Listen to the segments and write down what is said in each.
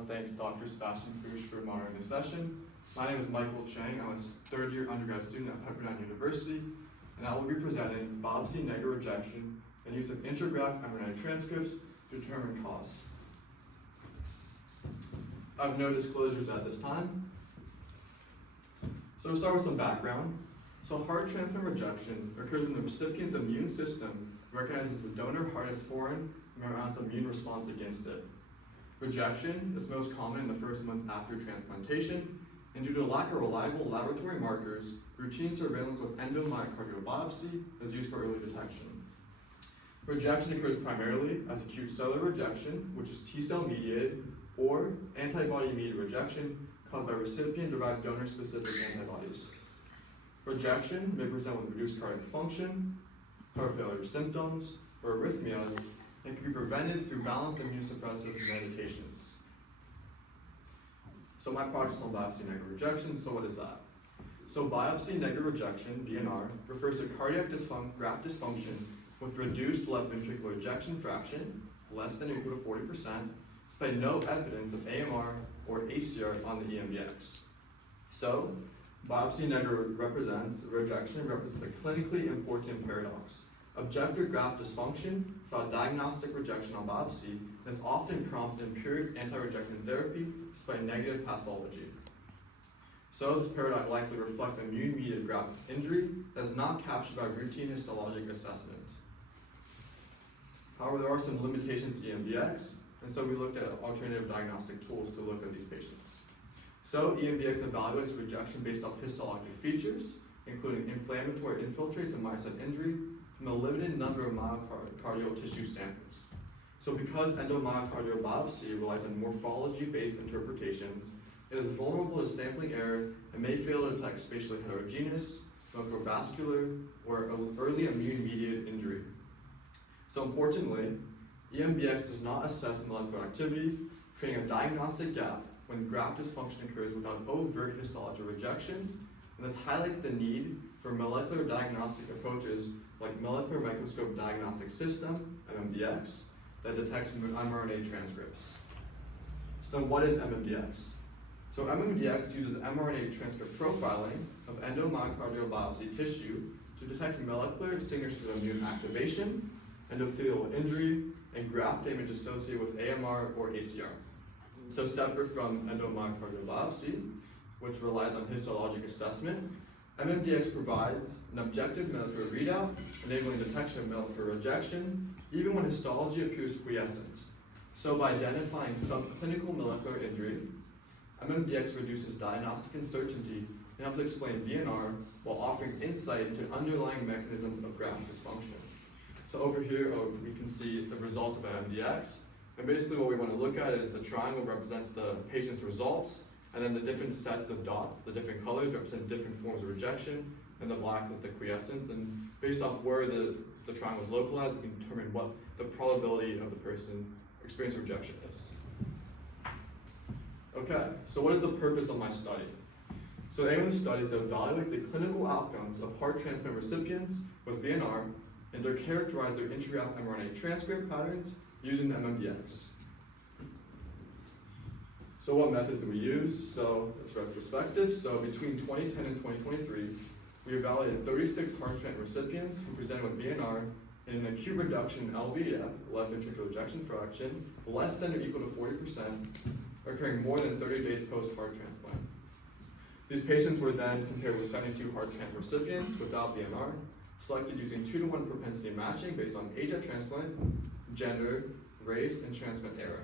want to thank Dr. Sebastian Fuchs for monitoring this session. My name is Michael Chang. I'm a third-year undergrad student at Pepperdine University, and I will be presenting biopsy negative rejection and use of intragraft mRNA transcripts to determine cause. I have no disclosures at this time. So we'll start with some background. So heart transplant rejection occurs when the recipient's immune system recognizes the donor heart as foreign and mounts an immune response against it. Rejection is most common in the first months after transplantation, and due to lack of reliable laboratory markers, routine surveillance with endomyocardial biopsy is used for early detection. Rejection occurs primarily as acute cellular rejection, which is T-cell mediated, or antibody-mediated rejection caused by recipient-derived donor-specific antibodies. Rejection may present with reduced cardiac function, heart failure symptoms, or arrhythmias, and can be prevented through balanced immunosuppressive medications. So my project is on biopsy negative rejection, so what is that? So biopsy negative rejection, BNR, refers to cardiac graft dysfunction with reduced left ventricular ejection fraction, less than or equal to 40%, despite no evidence of AMR or ACR on the EMBX. So biopsy negative rejection represents a clinically important paradox. Objective graft dysfunction without diagnostic rejection on biopsy is often prompts empiric anti-rejection therapy despite negative pathology. So this paradox likely reflects immune-mediated graft injury that is not captured by routine histologic assessment. However, there are some limitations to EMBX, and so we looked at alternative diagnostic tools to look at these patients. So EMBX evaluates rejection based off histologic features, including inflammatory infiltrates and myocyte injury, from a limited number of myocardial tissue samples. So because endomyocardial biopsy relies on morphology-based interpretations, it is vulnerable to sampling error and may fail to detect spatially heterogeneous, microvascular, or early immune-mediated injury. So importantly, EMBX does not assess molecular activity, creating a diagnostic gap when graft dysfunction occurs without overt histological rejection, and this highlights the need for molecular diagnostic approaches like molecular microscope diagnostic system, MMDX, that detects mRNA transcripts. So then what is MMDX? So MMDX uses mRNA transcript profiling of endomyocardial biopsy tissue to detect molecular signatures of immune activation, endothelial injury, and graft damage associated with AMR or ACR. So separate from endomyocardial biopsy, which relies on histologic assessment, MMDX provides an objective molecular readout, enabling detection of molecular rejection, even when histology appears quiescent. So by identifying subclinical molecular injury, MMDX reduces diagnostic uncertainty and helps explain BNR while offering insight into underlying mechanisms of graft dysfunction. So over here, we can see the results of MMDX. And basically what we want to look at is the triangle represents the patient's results, and then the different sets of dots, the different colors represent different forms of rejection, and the black is the quiescence. And based off where the triangle is localized, we can determine what the probability of the person experiencing rejection is. Okay, so what is the purpose of my study? So the aim of the study is to evaluate the clinical outcomes of heart transplant recipients with BNR and to characterize their intragraft mRNA transcript patterns using the MMDX. So what methods do we use? So it's retrospective. So between 2010 and 2023, we evaluated 36 heart transplant recipients who presented with BNR in an acute reduction in LVEF, left ventricular ejection fraction, less than or equal to 40%, occurring more than 30 days post-heart transplant. These patients were then compared with 72 heart transplant recipients without BNR, selected using 2-to-1 propensity matching based on age at transplant, gender, race, and transplant era.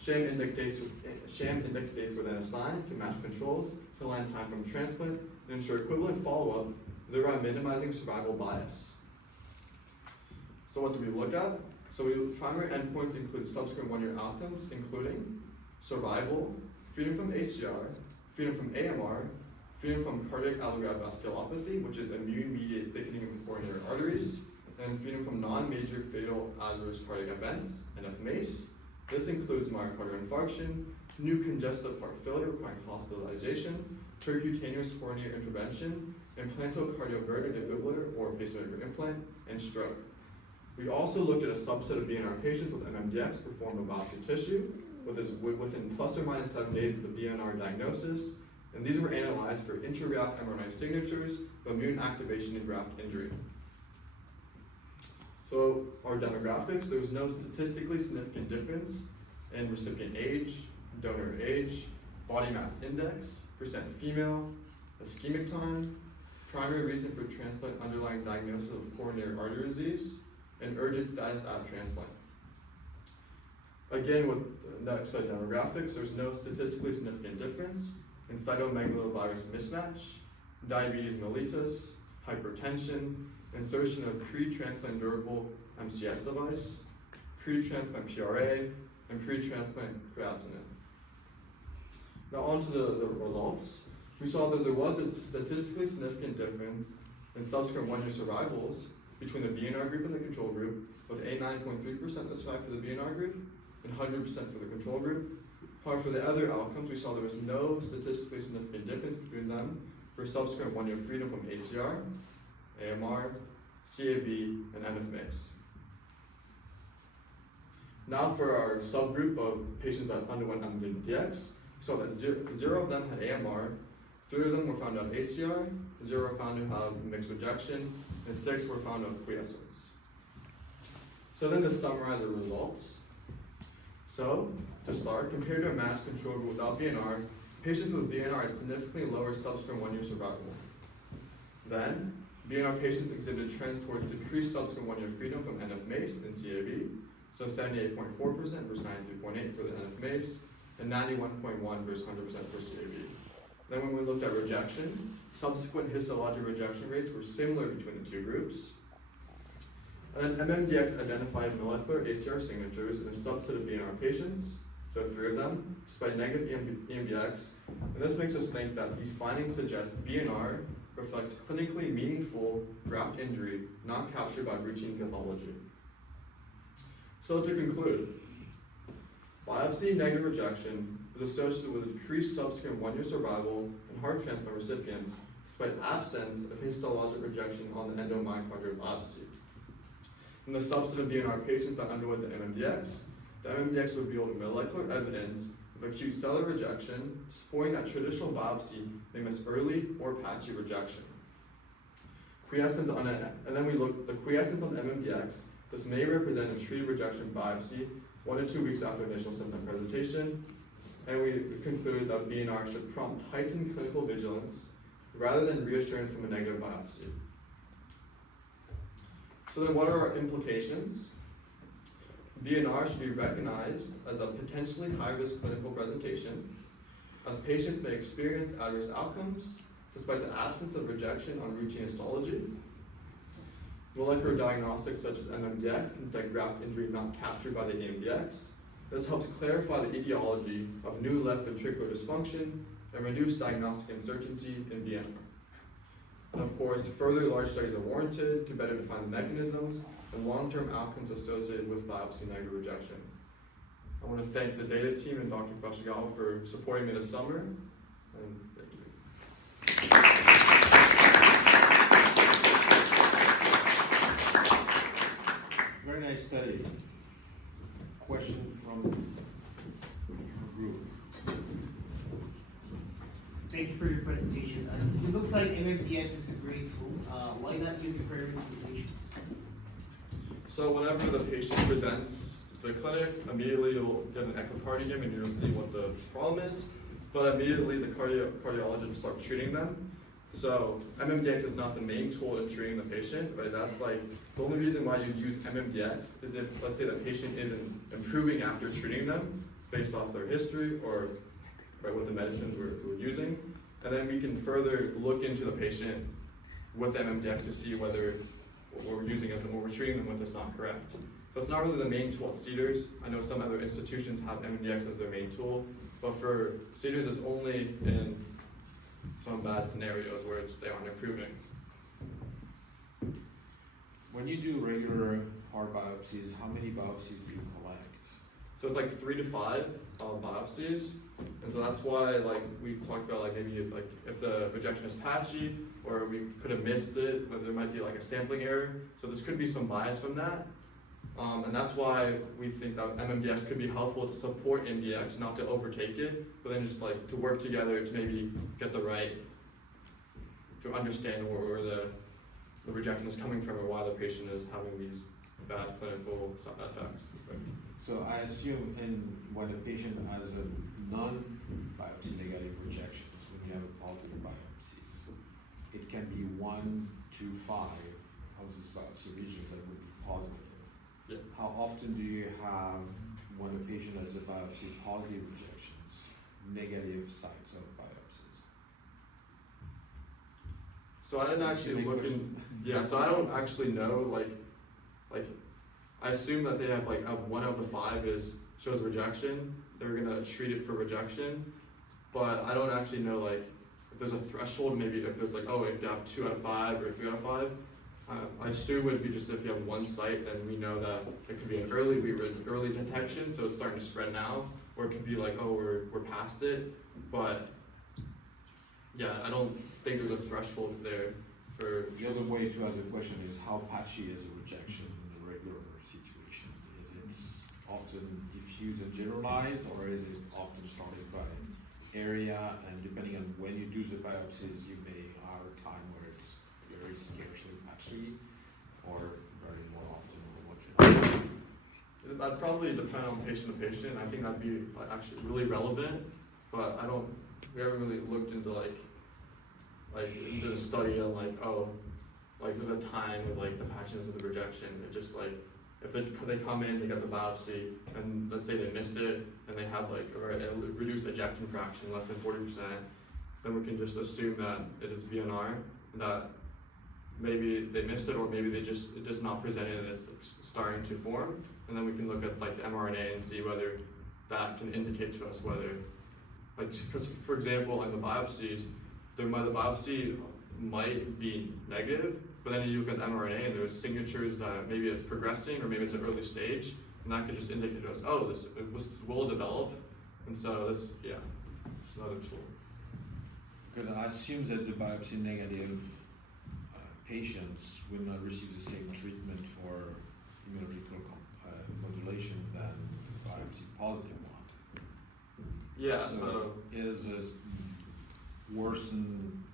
Sham index dates were then assigned to match controls to align time from transplant and ensure equivalent follow-up, thereby minimizing survival bias. So what do we look at? So primary endpoints include subsequent one-year outcomes, including survival, freedom from ACR, freedom from AMR, freedom from cardiac allograft vasculopathy, which is immune-mediated thickening of coronary arteries, and freedom from non-major fatal adverse cardiac events, NF-MACE. This includes myocardial infarction, new congestive heart failure requiring hospitalization, percutaneous coronary intervention, implantal cardioverter defibrillator or pacemaker implant, and stroke. We also looked at a subset of BNR patients with MMDX performed on biopsy tissue, within plus or minus 7 days of the BNR diagnosis, and these were analyzed for intra-graft mRNA signatures of immune activation and graft injury. So our demographics, there was no statistically significant difference in recipient age, donor age, body mass index, percent female, ischemic time, primary reason for transplant underlying diagnosis of coronary artery disease, and urgent status at transplant. Again, with the next set of demographics, there's no statistically significant difference in cytomegalovirus mismatch, diabetes mellitus, hypertension, insertion of pre-transplant durable MCS device, pre-transplant PRA, and pre-transplant creatinine. Now on to the results. We saw that there was a statistically significant difference in subsequent 1-year survivals between the BNR group and the control group, with 89.3% this fact for the BNR group and 100% for the control group. However, for the other outcomes, we saw there was no statistically significant difference between them for subsequent 1-year freedom from ACR, AMR, CAV, and NF-MACE. Now for our subgroup of patients that underwent MDX, we saw that zero of them had AMR, 3 of them were found to have ACR, 0 were found to have mixed rejection, and 6 were found to have quiescence. So then to summarize the results. So, to start, compared to a matched control group without BNR, patients with BNR had significantly lower subsequent 1-year survival. Then, BNR patients exhibited trends towards decreased subsequent 1-year freedom from NF-MACE and CAV, so 78.4% versus 93.8% for the NF-MACE, and 91.1% versus 100% for CAV. Then when we looked at rejection, subsequent histologic rejection rates were similar between the two groups. And then MMDX identified molecular ACR signatures in a subset of BNR patients, so 3 of them, despite negative EMBX, and this makes us think that these findings suggest BNR reflects clinically meaningful graft injury not captured by routine pathology. So to conclude, biopsy negative rejection was associated with a decreased subsequent 1-year survival in heart transplant recipients despite absence of histologic rejection on the endomyocardial biopsy. In the subset of BNR patients that underwent the MMDX revealed molecular evidence of acute cellular rejection, supporting that traditional biopsy may miss early or patchy rejection. Quiescence on and then we looked the quiescence on MMDX. This may represent a treated rejection biopsy 1 to 2 weeks after initial symptom presentation, and we concluded that BNR should prompt heightened clinical vigilance rather than reassurance from a negative biopsy. So then what are our implications? BNR should be recognized as a potentially high-risk clinical presentation, as patients may experience adverse outcomes despite the absence of rejection on routine histology. Molecular diagnostics such as MMDX can detect graft injury not captured by the EMBX. This helps clarify the etiology of new left ventricular dysfunction and reduce diagnostic uncertainty in BNR. And of course, further large studies are warranted to better define the mechanisms and long-term outcomes associated with biopsy negative rejection. I want to thank the data team and Dr. Pashigawa for supporting me this summer, and thank you. Very nice study. Question from your group. Thank you for your presentation. It looks like MMDX is a great tool. Why not use it for every single patient? So whenever the patient presents to the clinic, immediately you'll get an echocardiogram and you'll see what the problem is, but immediately the cardiologist will start treating them. So MMDX is not the main tool in treating the patient, right? That's like, the only reason why you use MMDX is if, let's say the patient isn't improving after treating them based off their history or right, what the medicines we're using. And then we can further look into the patient with MMDX to see whether what we're using as what we're treating them with is not correct. So it's not really the main tool at Cedars. I know some other institutions have MMDX as their main tool, but for Cedars it's only in some bad scenarios where they aren't improving. When you do regular heart biopsies, how many biopsies do you collect? So it's like 3 to 5 biopsies, and so that's why like we talked about like maybe like if the rejection is patchy or we could have missed it, but there might be like a sampling error. So there could be some bias from that. And that's why we think that MMDX could be helpful to support MDX, not to overtake it, but then just like to work together to maybe get the right, to understand where the rejection is coming from or why the patient is having these bad clinical side effects. So I assume when a patient has a non-biopsy negative rejections, when you have a positive biopsies, it can be 1 to 5 of this biopsy region that would be positive. Yeah. How often do you have, when a patient has a biopsy positive rejections, negative sites of biopsies? So I didn't actually look in, yeah, so I don't actually know, like, I assume that they have like, one of the 5 shows rejection, they're gonna treat it for rejection, but I don't actually know, like, if there's a threshold, maybe if it's like, oh, if you have 2 out of 5 or 3 out of 5, I assume it would be just if you have one site, then we know that it could be an early detection, so it's starting to spread now, or it could be like, oh, we're past it, but yeah, I don't think there's a threshold there for. The other way to ask the question is how patchy is a rejection in a regular situation? Is it often diffuse and generalized, or is it often started by area, and depending on when you do the biopsies, you may have a time where it's very scarcely patchy, or very more often homogeneous? That'd probably depend on patient to patient. I think that'd be actually really relevant, but we haven't really looked into like into the study on like, oh, like the time of like the patchiness of the rejection. It just like, if they come in, they get the biopsy, and let's say they missed it, and they have like a reduced ejection fraction, less than 40%, then we can just assume that it is VNR, that maybe they missed it, or maybe it does not present it and it's starting to form, and then we can look at like the mRNA and see whether that can indicate to us whether, like, because for example, in the biopsies, the biopsy might be negative, but then you look at the mRNA and there's signatures that maybe it's progressing or maybe it's an early stage, and that could just indicate to us, oh, this will develop, and so this, yeah, it's another tool. Because I assume that the biopsy negative patients will not receive the same treatment for immunological modulation than the biopsy positive one. Yeah, So is a worsened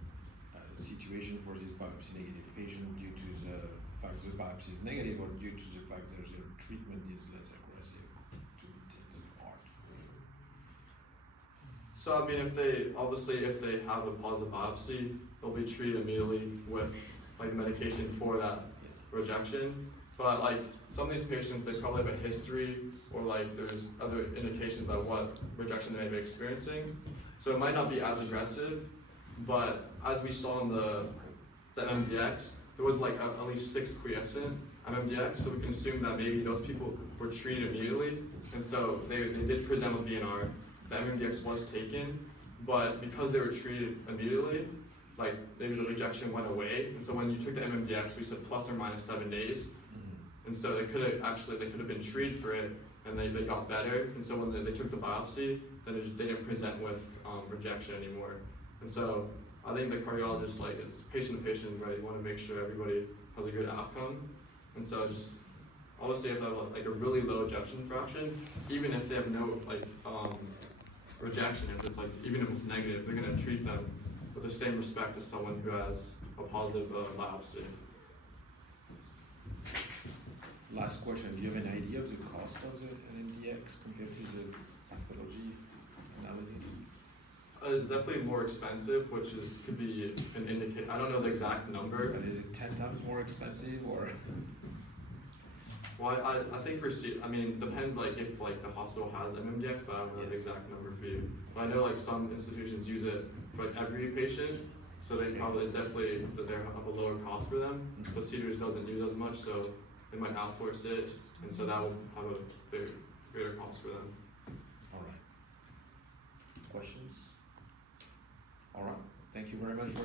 situation for this biopsy negative patient due to the fact that the biopsy is negative, or due to the fact that the treatment is less aggressive to take the part for you? So I mean, if they have a positive biopsy, they'll be treated immediately with like medication for that rejection. But like some of these patients, they probably have a history, or like there's other indications of what rejection they may be experiencing. So it might not be as aggressive, but as we saw in the MMDX, there was like at least 6 quiescent MMDX, so we can assume that maybe those people were treated immediately, and so they did present with VNR. The MMDX was taken, but because they were treated immediately, like maybe the rejection went away, and so when you took the MMDX, we said plus or minus 7 days, and so they could have been treated for it, and they got better, and so when they took the biopsy, then they didn't present with rejection anymore. And so I think the cardiologist, like, it's patient to patient, right? You want to make sure everybody has a good outcome, and so just obviously if they have like a really low ejection fraction, even if they have no like rejection, if it's like even if it's negative, they're gonna treat them with the same respect as someone who has a positive biopsy. Last question, do you have an idea of the cost of the NMDX compared to the pathology analysis? It's definitely more expensive, which could be an indicator. I don't know the exact number. And is it 10 times more expensive, or? Well, I think depends like if like the hospital has MMDX, but I don't know the exact number for you. But I know like some institutions use it for like every patient, so they probably definitely that they have a lower cost for them. But Cedars doesn't use as much, so they might outsource it, and so that will have a greater cost for them. All right. Questions? All right. Thank you very much for